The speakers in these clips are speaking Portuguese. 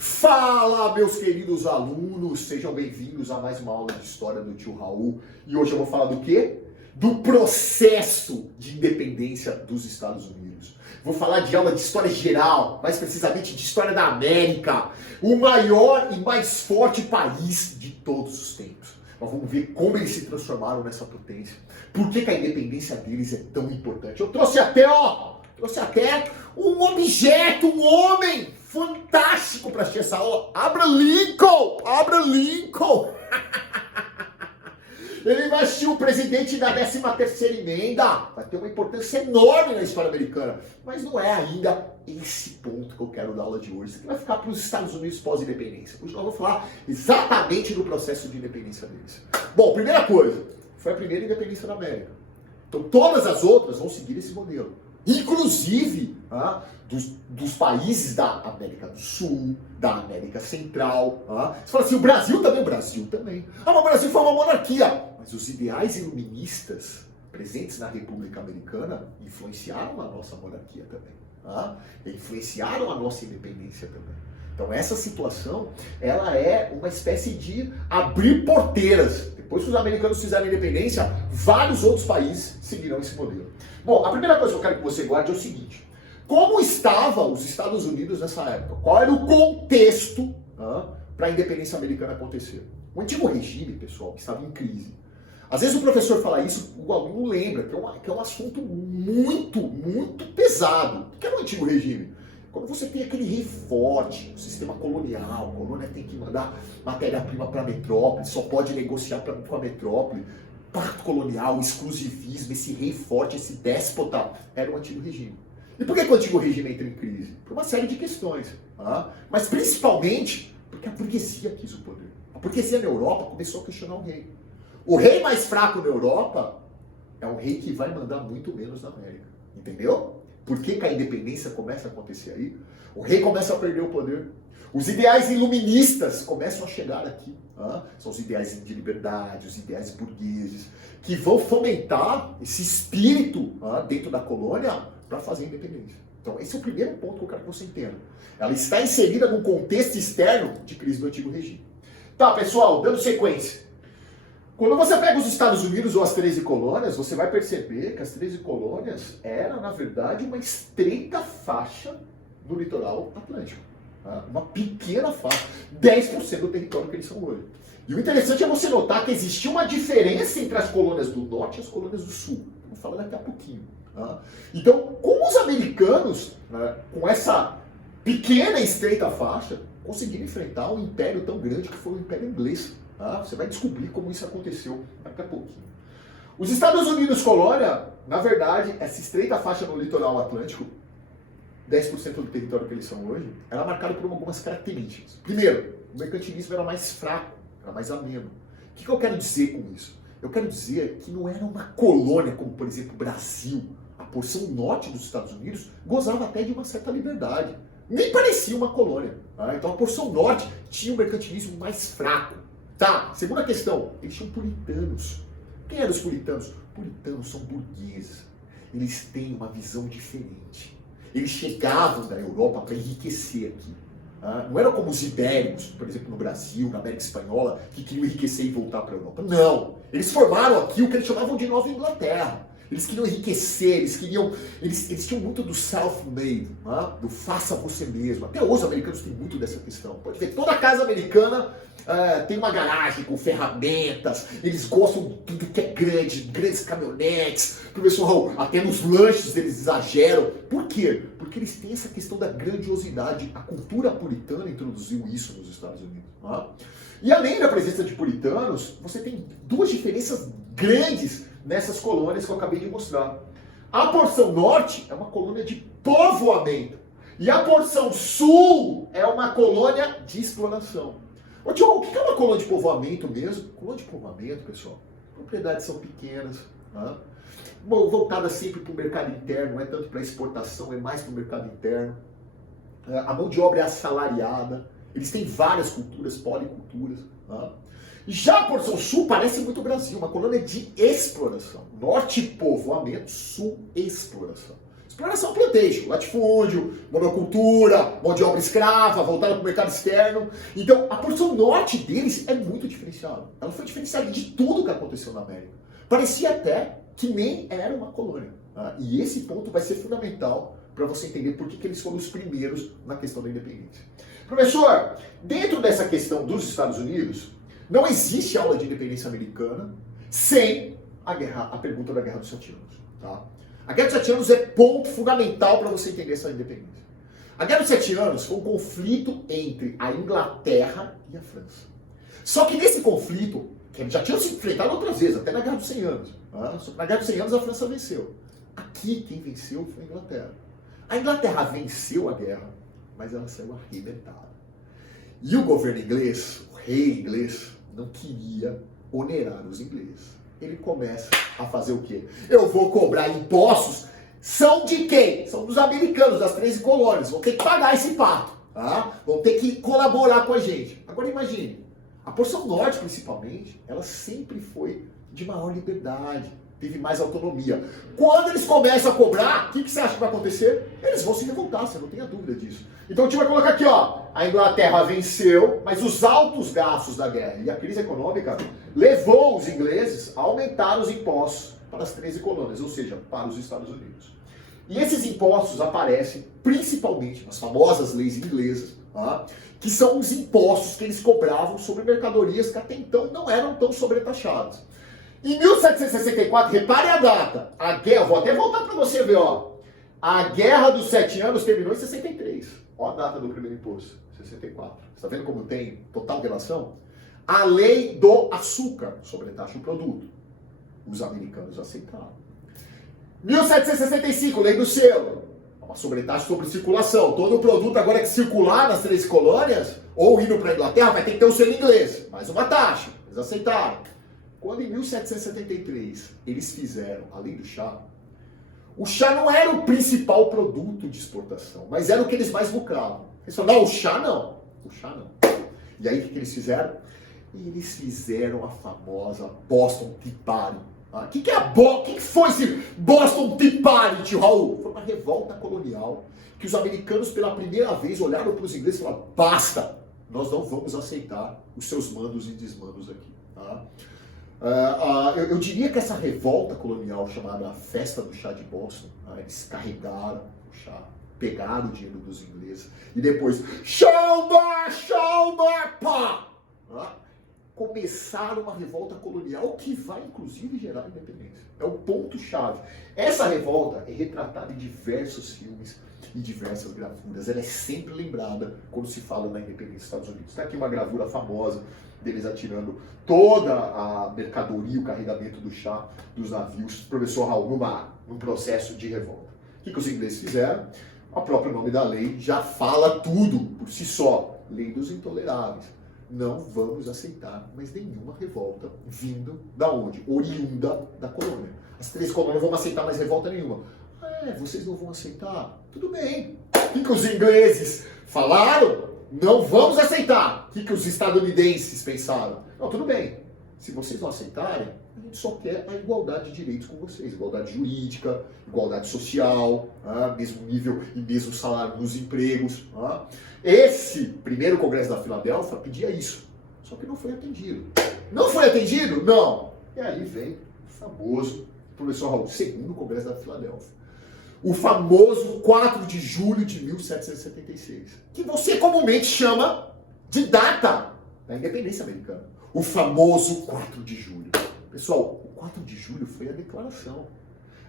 Fala, meus queridos alunos, sejam bem-vindos a mais uma aula de História do Tio Raul. E hoje eu vou falar do quê? Do processo de independência dos Estados Unidos. Vou falar de aula de História geral, mais precisamente de História da América, o maior e mais forte país de todos os tempos. Nós vamos ver como eles se transformaram nessa potência, por que a independência deles é tão importante. Eu trouxe até um objeto, um homem fantástico para assistir essa aula. Abraham Lincoln! Ele vai assistir o presidente da 13ª emenda. Vai ter uma importância enorme na história americana. Mas não é ainda esse ponto que eu quero dar aula de hoje. Isso aqui vai ficar para os Estados Unidos pós-independência. Hoje nós vamos falar exatamente do processo de independência deles. Bom, primeira coisa, foi a primeira independência da América. Então todas as outras vão seguir esse modelo. Inclusive dos países da América do Sul, da América Central. Você fala assim, o Brasil também. Mas o Brasil foi uma monarquia. Mas os ideais iluministas presentes na República Americana influenciaram a nossa monarquia também. Influenciaram a nossa independência também. Então essa situação, ela é uma espécie de abrir porteiras. Depois que os americanos fizeram a independência, vários outros países seguirão esse modelo. Bom, a primeira coisa que eu quero que você guarde é o seguinte. Como estavam os Estados Unidos nessa época? Qual era o contexto para a independência americana acontecer? O antigo regime, pessoal, estava em crise. Às vezes o professor fala isso, o aluno lembra, que é um assunto muito pesado. O que era o antigo regime? Quando você tem aquele rei forte, o sistema colonial, a colônia tem que mandar matéria-prima para a metrópole, só pode negociar com a metrópole, pacto colonial, exclusivismo, esse rei forte, esse déspota, era o antigo regime. E por que o antigo regime entra em crise? Por uma série de questões. Mas principalmente porque a burguesia quis o poder. A burguesia na Europa começou a questionar o rei. O rei mais fraco na Europa é um rei que vai mandar muito menos na América. Entendeu? Por que a independência começa a acontecer aí? O rei começa a perder o poder. Os ideais iluministas começam a chegar aqui. São os ideais de liberdade, os ideais burgueses, que vão fomentar esse espírito dentro da colônia para fazer a independência. Então esse é o primeiro ponto que eu quero que você entenda. Ela está inserida num contexto externo de crise do antigo regime. Tá, pessoal, dando sequência. Quando você pega os Estados Unidos ou as 13 colônias, você vai perceber que as 13 colônias eram, na verdade, uma estreita faixa do litoral atlântico. Uma pequena faixa, 10% do território que eles são hoje. E o interessante é você notar que existia uma diferença entre as colônias do norte e as colônias do sul. Vou falar daqui a pouquinho. Então, como os americanos, com essa pequena e estreita faixa, conseguiram enfrentar um império tão grande que foi o Império Inglês? Você vai descobrir como isso aconteceu daqui a pouquinho. Os Estados Unidos colônia, na verdade, essa estreita faixa no litoral atlântico, 10% do território que eles são hoje, era marcada por algumas características. Primeiro, o mercantilismo era mais fraco, era mais ameno. O que eu quero dizer com isso? Eu quero dizer que não era uma colônia como, por exemplo, o Brasil. A porção norte dos Estados Unidos gozava até de uma certa liberdade. Nem parecia uma colônia. Então a porção norte tinha um mercantilismo mais fraco. Tá, segunda questão, eles tinham puritanos. Quem eram os puritanos? Puritanos são burgueses. Eles têm uma visão diferente. Eles chegavam da Europa para enriquecer aqui. Não eram como os ibéricos, por exemplo, no Brasil, na América Espanhola, que queriam enriquecer e voltar para a Europa. Não! Eles formaram aqui o que eles chamavam de Nova Inglaterra. Eles queriam enriquecer, eles tinham muito do self-made, do faça você mesmo. Até hoje os americanos têm muito dessa questão. Pode ver, toda casa americana tem uma garagem com ferramentas, eles gostam de tudo que é grande, grandes caminhonetes. Professor, até nos lanches eles exageram. Por quê? Porque eles têm essa questão da grandiosidade. A cultura puritana introduziu isso nos Estados Unidos. E além da presença de puritanos, você tem duas diferenças grandes nessas colônias que eu acabei de mostrar. A porção norte é uma colônia de povoamento. E a porção sul é uma colônia de exploração. Ô tio, o que é uma colônia de povoamento mesmo? Colônia de povoamento, pessoal, propriedades são pequenas, voltadas sempre para o mercado interno, não é tanto para exportação, é mais para o mercado interno. A mão de obra é assalariada, eles têm várias culturas, policulturas. Já a porção sul parece muito o Brasil, uma colônia de exploração. Norte, povoamento, sul, exploração. Exploração plantation, latifúndio, monocultura, mão de obra escrava, voltada para o mercado externo. Então, a porção norte deles é muito diferenciada. Ela foi diferenciada de tudo que aconteceu na América. Parecia até que nem era uma colônia. E esse ponto vai ser fundamental para você entender por que eles foram os primeiros na questão da independência. Professor, dentro dessa questão dos Estados Unidos, não existe aula de independência americana sem a pergunta da Guerra dos 7 Anos. Tá? A Guerra dos 7 Anos é ponto fundamental para você entender essa independência. A Guerra dos 7 Anos foi um conflito entre a Inglaterra e a França. Só que nesse conflito, que eles já tinham se enfrentado outras vezes, até na Guerra dos 100 Anos. Na Guerra dos 100 Anos a França venceu. Aqui quem venceu foi a Inglaterra. A Inglaterra venceu a guerra, mas ela saiu arrebentada. E o governo inglês, o rei inglês, não queria onerar os ingleses. Ele começa a fazer o quê? Eu vou cobrar impostos. São de quem? São dos americanos, das 13 colônias. Vão ter que pagar esse pato. Tá? Vão ter que colaborar com a gente. Agora imagine, a porção norte principalmente, ela sempre foi de maior liberdade. Teve mais autonomia. Quando eles começam a cobrar, o que você acha que vai acontecer? Eles vão se revoltar, você não tenha dúvida disso. Então a gente vai colocar aqui, ó, a Inglaterra venceu, mas os altos gastos da guerra e a crise econômica levou os ingleses a aumentar os impostos para as 13 colônias, ou seja, para os Estados Unidos. E esses impostos aparecem principalmente nas famosas leis inglesas, que são os impostos que eles cobravam sobre mercadorias que até então não eram tão sobretaxadas. Em 1764, repare a data, a guerra, vou até voltar para você ver, ó. A Guerra dos 7 Anos terminou em 63. Ó a data do primeiro imposto, 64. Você está vendo como tem total relação? A lei do açúcar sobretaxa o produto. Os americanos aceitaram. 1765, lei do selo. Uma sobretaxa sobre circulação. Todo o produto agora que circular nas 13 colônias, ou indo para a Inglaterra, vai ter que ter o selo inglês. Mais uma taxa. Eles aceitaram. Quando em 1773 eles fizeram a lei do chá, o chá não era o principal produto de exportação, mas era o que eles mais lucravam. Eles falaram, não, o chá não. O chá não. E aí o que eles fizeram? Eles fizeram a famosa Boston Tea Party. O que foi esse Boston Tea Party, tio Raul? Foi uma revolta colonial que os americanos pela primeira vez olharam para os ingleses e falaram, basta, nós não vamos aceitar os seus mandos e desmandos aqui. Tá? Eu diria que essa revolta colonial chamada Festa do Chá de Boston, eles carregaram o chá, pegaram o dinheiro dos ingleses e depois pá! Começaram uma revolta colonial que vai inclusive gerar independência. É o ponto-chave. Essa revolta é retratada em diversos filmes e diversas gravuras. Ela é sempre lembrada quando se fala na independência dos Estados Unidos. Está aqui uma gravura famosa deles atirando toda a mercadoria, o carregamento do chá dos navios, professor Raul, no mar, num processo de revolta. O que os ingleses fizeram? O próprio nome da lei já fala tudo por si só. Lei dos intoleráveis. Não vamos aceitar mais nenhuma revolta vindo da onde? Oriunda da colônia. As 13 colônias não vão aceitar mais revolta nenhuma. Vocês não vão aceitar? Tudo bem. O que os ingleses falaram? Não vamos aceitar. O que os estadunidenses pensaram? Não, tudo bem. Se vocês não aceitarem, a gente só quer a igualdade de direitos com vocês. Igualdade jurídica, igualdade social, mesmo nível e mesmo salário nos empregos. Esse primeiro Congresso da Filadélfia pedia isso. Só que não foi atendido. Não foi atendido? Não. E aí vem o famoso, professor Raul, segundo Congresso da Filadélfia. O famoso 4 de julho de 1776, que você comumente chama de data da independência americana. O famoso 4 de julho. Pessoal, o 4 de julho foi a declaração.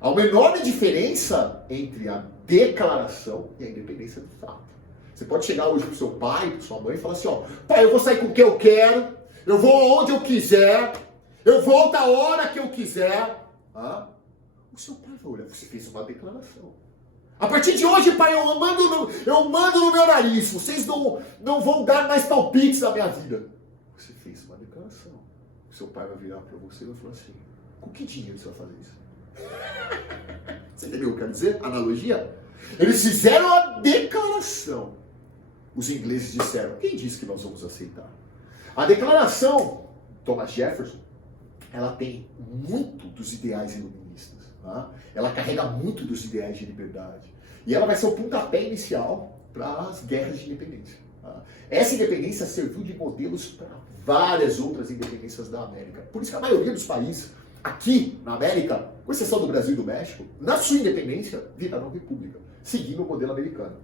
Há uma enorme diferença entre a declaração e a independência do fato. Você pode chegar hoje pro seu pai, pro sua mãe e falar assim, ó, pai, eu vou sair com o que eu quero, eu vou onde eu quiser, eu volto a hora que eu quiser. O seu pai vai olhar, você fez uma declaração. A partir de hoje, pai, eu mando no meu nariz, vocês não vão dar mais palpites na minha vida. Você fez uma declaração. O seu pai vai virar para você e vai falar assim, com que dinheiro você vai fazer isso? Você entendeu o que eu quero dizer? Analogia? Eles fizeram a declaração. Os ingleses disseram, quem disse que nós vamos aceitar? A declaração, Thomas Jefferson, ela tem muito dos ideais iluministas. Tá? Ela carrega muito dos ideais de liberdade. E ela vai ser o pontapé inicial para as guerras de independência. Tá? Essa independência serviu de modelos para várias outras independências da América. Por isso que a maioria dos países aqui na América, com exceção do Brasil e do México, na sua independência viraram república, seguindo o modelo americano.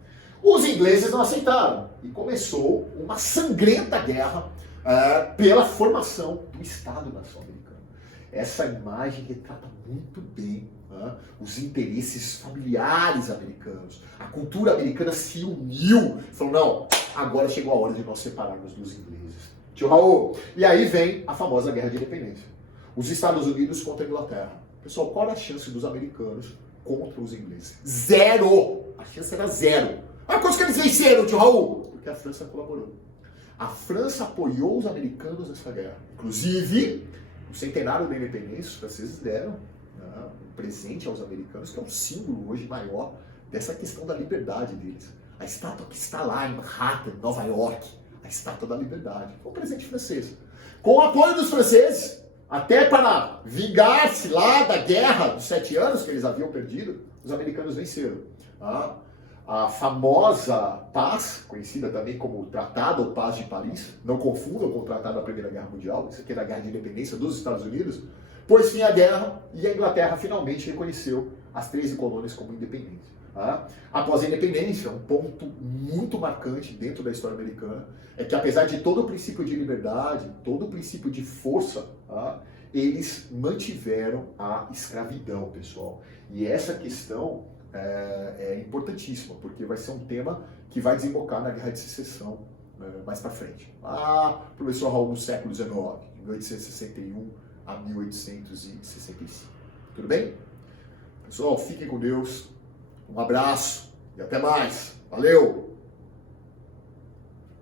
Os ingleses não aceitaram e começou uma sangrenta guerra pela formação do Estado-nação americano. Essa imagem retrata muito bem os interesses familiares americanos. A cultura americana se uniu e falou, não, agora chegou a hora de nós separarmos dos ingleses. Tio Raul, e aí vem a famosa Guerra de Independência. Os Estados Unidos contra a Inglaterra. Pessoal, qual era a chance dos americanos contra os ingleses? Zero! A chance era zero. Ah, quantos que eles venceram, tio Raul? Porque a França colaborou. A França apoiou os americanos nessa guerra. Inclusive, no centenário da independência, os franceses deram um presente aos americanos, que é um símbolo hoje maior dessa questão da liberdade deles. A estátua que está lá em Manhattan, Nova York, a estátua da liberdade. Foi um presente francês. Com o apoio dos franceses, até para vingar-se lá da guerra dos 7 anos que eles haviam perdido, os americanos venceram. A famosa paz, conhecida também como Tratado ou Paz de Paris, não confundam com o Tratado da Primeira Guerra Mundial, isso aqui é da Guerra de Independência dos Estados Unidos, pôs fim à guerra e a Inglaterra finalmente reconheceu as 13 colônias como independentes. Após a independência, um ponto muito marcante dentro da história americana é que, apesar de todo o princípio de liberdade, todo o princípio de força, eles mantiveram a escravidão, pessoal. E essa questão é importantíssima, porque vai ser um tema que vai desembocar na Guerra de Secessão mais para frente. Professor Raul, no século XIX, de 1861 a 1865. Tudo bem? Pessoal, fiquem com Deus. Um abraço e até mais. Valeu!